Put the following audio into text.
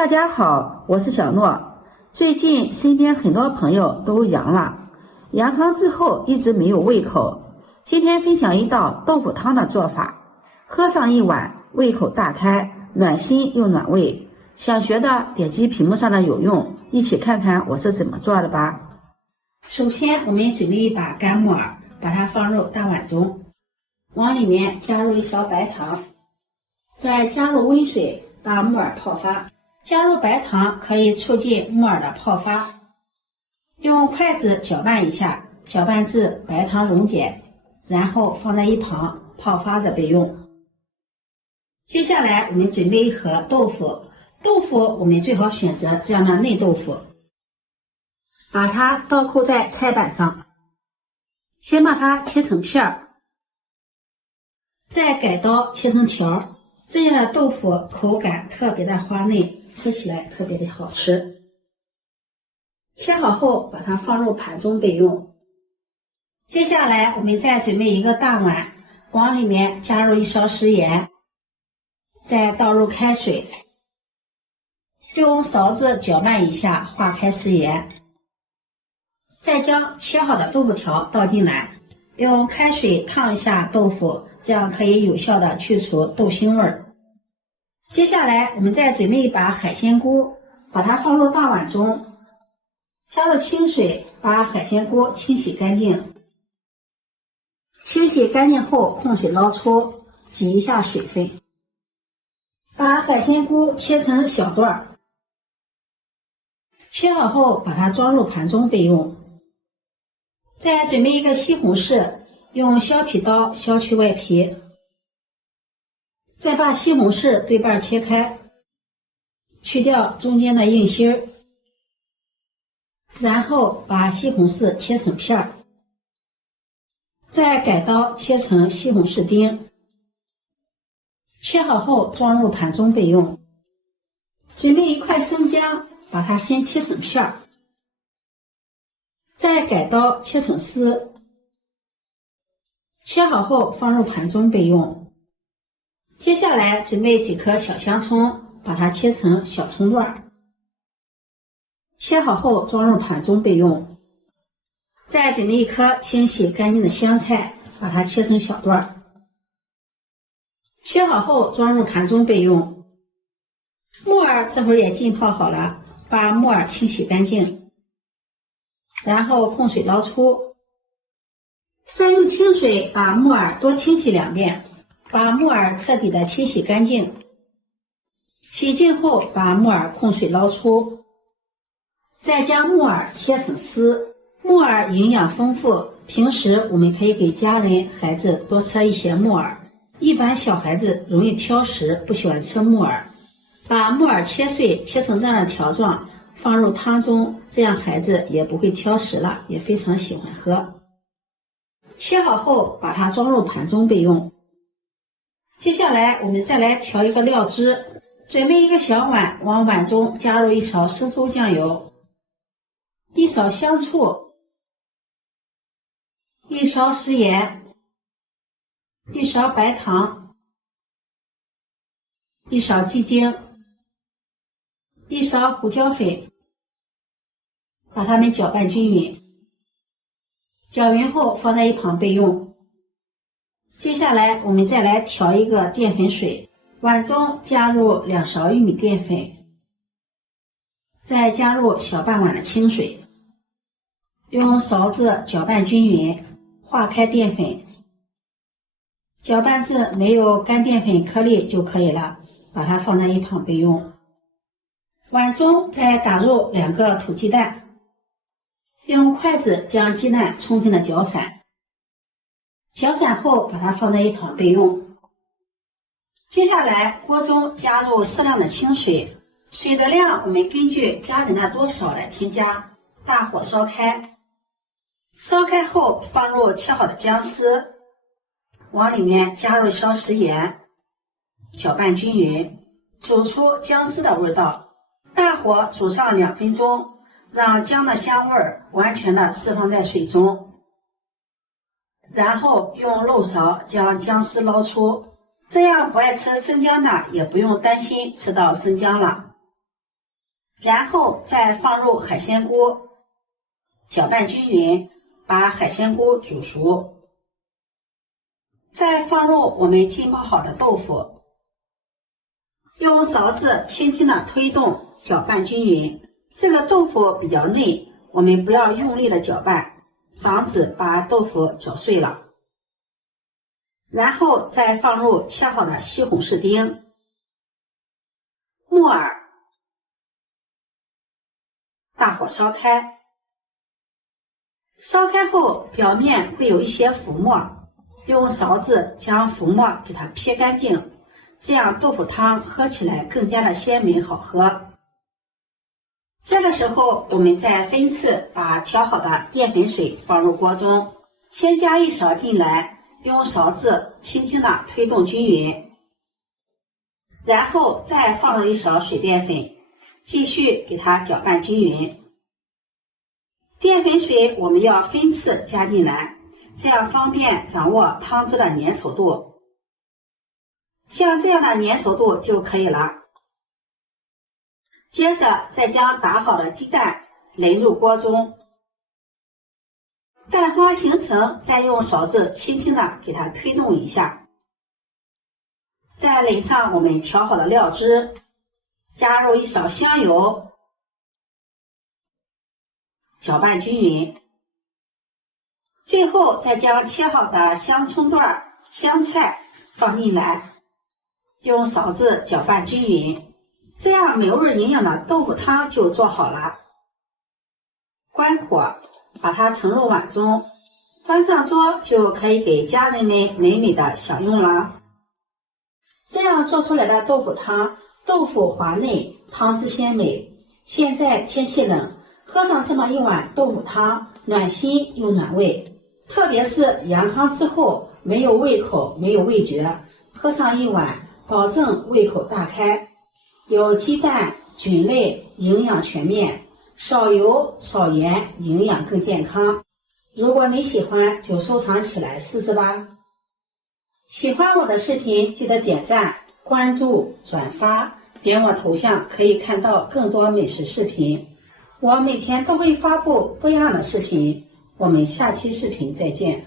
大家好，我是小諾。最近身邊很多朋友都陽了，陽康之後一直沒有胃口。今天分享一道豆腐湯的做法，喝上一碗，胃口大開，暖心又暖胃。想學的點擊屏幕上的有用，一起看看我是怎麼做的吧。首先我們準備一把乾木耳，把它放入大碗中，往裡面加入一勺白糖，再加入温水把木耳泡发。加入白糖可以促进木耳的泡发，用筷子搅拌一下，搅拌至白糖溶解，然後放在一旁泡发着备用。接下来我們準備一盒豆腐，豆腐我們最好選擇這樣的嫩豆腐，把它倒扣在菜板上，先把它切成片兒，再改刀切成条，这樣的豆腐口感特別的滑嫩，吃起來特別的好吃。切好後把它放入盤中備用。接下來我們再準備一個大碗，往裡面加入一勺食鹽，再倒入開水，用勺子攪拌一下化開食鹽，再將切好的豆腐條倒進來，用開水燙一下豆腐，這樣可以有效的去除豆腥味。接下來我們再準備一把海鮮菇，把它放入大碗中，加入清水，把海鮮菇清洗乾淨。清洗乾淨後控水撈出，擠一下水分。把海鮮菇切成小段，切好後把它裝入盤中備用。再準備一個西紅柿，用削皮刀削去外皮。再把西紅柿对半切開，去掉中間的硬芯兒，然後把西紅柿切成片兒，再改刀切成西紅柿丁，切好後裝入盤中備用。準備一塊生薑，把它先切成片兒，再改刀切成絲，切好後放入盤中備用。接下來準備幾顆小香蔥，把它切成小蔥段，切好後裝入盤中備用。再準備一顆清洗乾淨的香菜，把它切成小段，切好後裝入盤中備用。木耳這會兒也浸泡好了，把木耳清洗乾淨，然後控水撈出，再用清水把木耳多清洗2遍。把木耳徹底的清洗乾淨，洗淨後把木耳控水撈出，再將木耳切成絲。木耳營養豐富，平時我們可以給家人孩子多吃一些木耳。一般小孩子容易挑食，不喜歡吃木耳，把木耳切碎，切成這樣的條狀，放入湯中，這樣孩子也不會挑食了，也非常喜歡喝。切好後把它裝入盤中備用。接下來我們再來調一個料汁，準備一個小碗，往碗中加入一勺生抽醬油，一勺香醋，一勺食鹽，一勺白糖，一勺雞精，一勺胡椒粉，把它們攪拌均勻。攪勻後放在一旁備用。接下來我們再來調一個澱粉水，碗中加入2勺玉米澱粉，再加入小半碗的清水，用勺子攪拌均勻，化開澱粉，攪拌至沒有乾澱粉顆粒就可以了，把它放在一旁備用。碗中再打入2個土雞蛋，用筷子將雞蛋充分的攪散。攪散後把它放在一旁備用。接下來鍋中加入適量的清水，水的量我們根據家人的多少來添加，大火燒開。燒開後放入切好的薑絲，往裡面加入1勺食鹽，攪拌均勻，煮出薑絲的味道。大火煮上2分鐘，讓薑的香味完全的釋放在水中。然後用漏勺將薑絲撈出，这樣不愛吃生薑的也不用擔心吃到生薑了。然後再放入海鮮菇，攪拌均匀，把海鮮菇煮熟。再放入我们浸泡好的豆腐，用勺子轻轻的推动，搅拌均匀。这个豆腐比较嫩，我们不要用力的搅拌，防止把豆腐搅碎了。然後再放入切好的西紅柿丁、木耳，大火燒開。燒開後，表面會有一些浮沫，用勺子將浮沫給它撇乾淨，這樣豆腐湯喝起來更加的鮮美好喝。這個時候，我們再分次把調好的澱粉水放入鍋中，先加一勺進來，用勺子輕輕地推動均匀，然後再放入一勺水澱粉，繼續給它攪拌均匀。澱粉水我們要分次加進來，這樣方便掌握湯汁的粘稠度。像這樣的粘稠度就可以了。接着再將打好的雞蛋扔入鍋中，蛋花形成，再用勺子輕輕的給它推動一下，再淋上我們調好的料汁，加入一勺香油，攪拌均匀。最後再將切好的香蔥段、香菜放進來，用勺子攪拌均匀。這樣美味營養的豆腐湯就做好了。關火，把它盛入碗中，端上桌就可以給家人們美美的享用了。這樣做出來的豆腐湯，豆腐滑嫩，湯汁鮮美。現在天氣冷，喝上這麼一碗豆腐湯，暖心又暖胃。特別是陽康之後，沒有胃口，沒有味覺，喝上一碗，保證胃口大開。有雞蛋、菌類，營養全面，少油少鹽，營養更健康。如果你喜歡，就收藏起來試試吧。喜歡我的視頻，記得點讚、關注、轉發，點我頭像可以看到更多美食視頻。我每天都會發布不一樣的視頻，我們下期視頻再見。